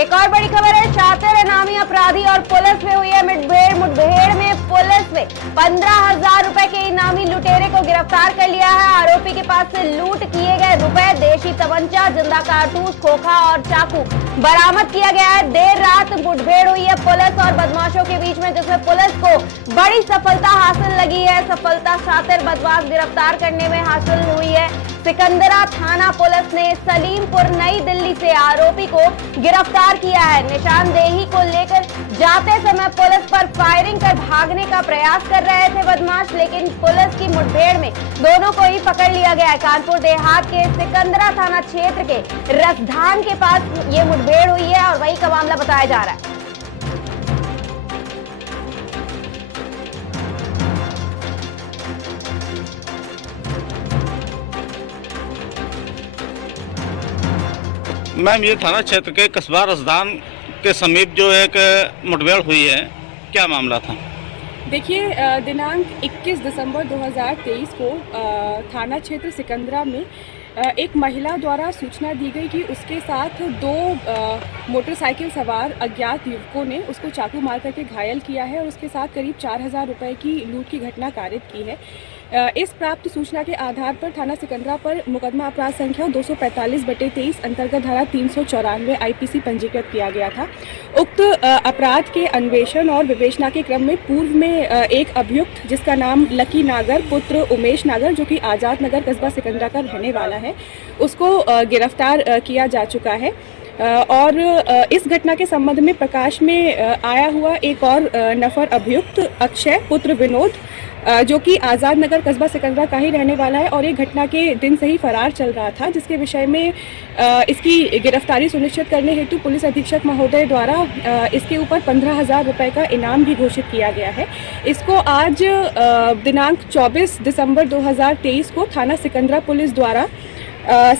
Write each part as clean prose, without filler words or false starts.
एक और बड़ी खबर है, शातिर नामी अपराधी और पुलिस में हुई है मुठभेड़ में पुलिस ने 15,000 रुपए के इनामी लुटेरे को गिरफ्तार कर लिया है। आरोपी के पास से लूट किए गए रुपए, देशी तमंचा, जिंदा कारतूस, खोखा और चाकू बरामद किया गया है। देर रात मुठभेड़ हुई है पुलिस और बदमाशों के बीच में, जिसमें पुलिस को बड़ी सफलता हासिल लगी है। सफलता शातिर बदमाश गिरफ्तार करने में हासिल हुई है। सिकंदरा थाना पुलिस ने सलीमपुर नई दिल्ली से आरोपी को गिरफ्तार किया है। निशानदेही को लेकर जाते समय पुलिस पर फायरिंग कर भागने का प्रयास कर रहे थे बदमाश, लेकिन पुलिस की मुठभेड़ में दोनों को ही पकड़ लिया गया है। कानपुर देहात के सिकंदरा थाना क्षेत्र के रसधान के पास ये मुठभेड़ हुई है और वही का मामला बताया जा रहा है। मैम, ये थाना क्षेत्र के कस्बा रसदान के समीप जो एक मुठभेड़ हुई है, क्या मामला था? देखिए, दिनांक 21 दिसंबर 2023 को थाना क्षेत्र सिकंदरा में एक महिला द्वारा सूचना दी गई कि उसके साथ दो मोटरसाइकिल सवार अज्ञात युवकों ने उसको चाकू मार करके घायल किया है और उसके साथ करीब 4,000 रुपए की लूट की घटना कारित की है। इस प्राप्त सूचना के आधार पर थाना सिकंदरा पर मुकदमा अपराध संख्या 245/23 अंतर्गत धारा 394 आईपीसी पंजीकृत किया गया था। उक्त अपराध के अन्वेषण और विवेचना के क्रम में पूर्व में एक अभियुक्त, जिसका नाम लकी नागर पुत्र उमेश नागर, जो कि आजाद नगर कस्बा सिकंदरा का रहने वाला है, उसको गिरफ्तार किया जा चुका है। और इस घटना के संबंध में प्रकाश में आया हुआ एक और नफर अभियुक्त अक्षय पुत्र विनोद, जो कि आज़ाद नगर कस्बा सिकंदरा का ही रहने वाला है और एक घटना के दिन से ही फरार चल रहा था, जिसके विषय में इसकी गिरफ्तारी सुनिश्चित करने हेतु पुलिस अधीक्षक महोदय द्वारा इसके ऊपर 15,000 रुपए का इनाम भी घोषित किया गया है। इसको आज दिनांक 24 दिसंबर 2023 को थाना सिकंदरा पुलिस द्वारा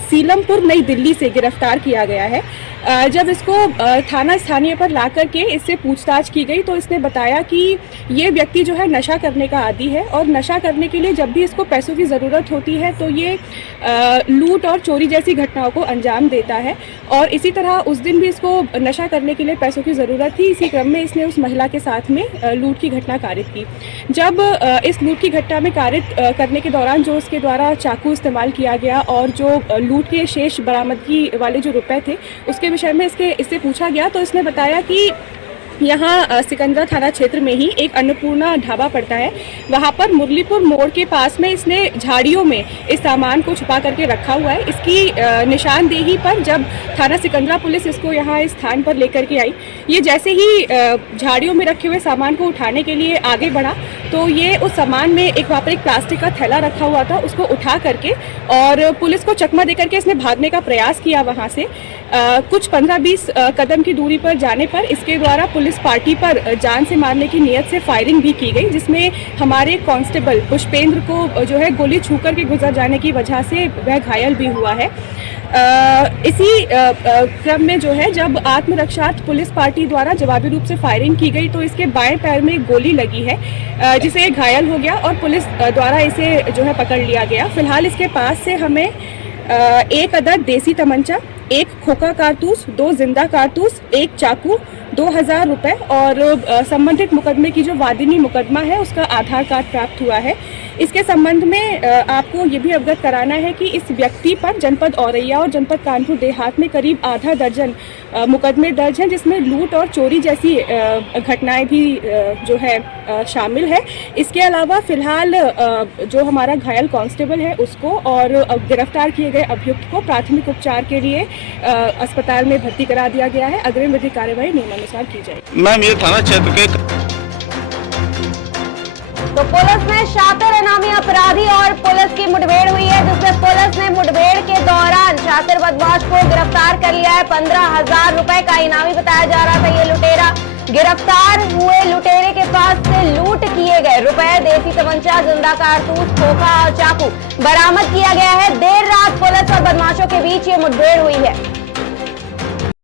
सीलमपुर नई दिल्ली से गिरफ्तार किया गया है। जब इसको थाना स्थानीय पर ला करके इससे पूछताछ की गई तो इसने बताया कि ये व्यक्ति जो है नशा करने का आदी है और नशा करने के लिए जब भी इसको पैसों की ज़रूरत होती है तो ये लूट और चोरी जैसी घटनाओं को अंजाम देता है। और इसी तरह उस दिन भी इसको नशा करने के लिए पैसों की ज़रूरत थी। इसी क्रम में इसने उस महिला के साथ में लूट की घटना कारित की। जब इस लूट की घटना में कारित करने के दौरान जो उसके द्वारा चाकू इस्तेमाल किया गया और जो लूट के शेष बरामदगी वाले जो रुपए थे उसके विषय में इससे पूछा गया तो इसने बताया कि यहाँ सिकंदरा थाना क्षेत्र में ही एक अन्नपूर्णा ढाबा पड़ता है, वहाँ पर मुरलीपुर मोड़ के पास में इसने झाड़ियों में इस सामान को छुपा करके रखा हुआ है। इसकी निशानदेही पर जब थाना सिकंदरा पुलिस इसको यहाँ इस स्थान पर लेकर के आई, ये जैसे ही झाड़ियों में रखे हुए सामान को उठाने के लिए आगे बढ़ा तो ये उस सामान में वहाँ पर एक प्लास्टिक का थैला रखा हुआ था, उसको उठा करके और पुलिस को चकमा दे करके इसने भागने का प्रयास किया। वहाँ से कुछ 15-20 कदम की दूरी पर जाने पर इसके द्वारा पुलिस पार्टी पर जान से मारने की नियत से फायरिंग भी की गई, जिसमें हमारे कांस्टेबल पुष्पेंद्र को जो है गोली छूकर के गुजर जाने की वजह से वह घायल भी हुआ है। इसी क्रम में जो है जब आत्मरक्षार्थ पुलिस पार्टी द्वारा जवाबी रूप से फायरिंग की गई तो इसके बाएं पैर में गोली लगी है, जिसे घायल हो गया और पुलिस द्वारा इसे जो है पकड़ लिया गया। फिलहाल इसके पास से हमें एक अदद देसी तमंचा, एक खोखा कारतूस, 2 जिंदा कारतूस, एक चाकू, 2,000 रुपए और संबंधित मुकदमे की जो वादिनी मुकदमा है उसका आधार कार्ड प्राप्त हुआ है। इसके संबंध में आपको ये भी अवगत कराना है कि इस व्यक्ति पर जनपद औरैया और जनपद कानपुर देहात में करीब आधा दर्जन मुकदमे दर्ज हैं, जिसमें लूट और चोरी जैसी घटनाएं भी जो है शामिल है। इसके अलावा फिलहाल जो हमारा घायल कांस्टेबल है उसको और गिरफ्तार किए गए अभियुक्त को प्राथमिक उपचार के लिए अस्पताल में भर्ती करा दिया गया है। अग्रिम विधिक कार्यवाही नियमानुसार की जाएगी। मैम, ये थाना क्षेत्र के तो पुलिस ने शातिर नामी अपराधी और पुलिस की मुठभेड़ हुई है, जिसमें पुलिस ने मुठभेड़ के दौरान शातिर बदमाश को गिरफ्तार कर लिया है। 15,000 रुपए का इनामी बताया जा रहा था ये लुटेरा। गिरफ्तार हुए लुटेरे के पास से लूट किए गए रुपए, देसी तमंचा, जिंदा कारतूस, खोखा और चाकू बरामद किया गया है। देर रात पुलिस और बदमाशों के बीच ये मुठभेड़ हुई है।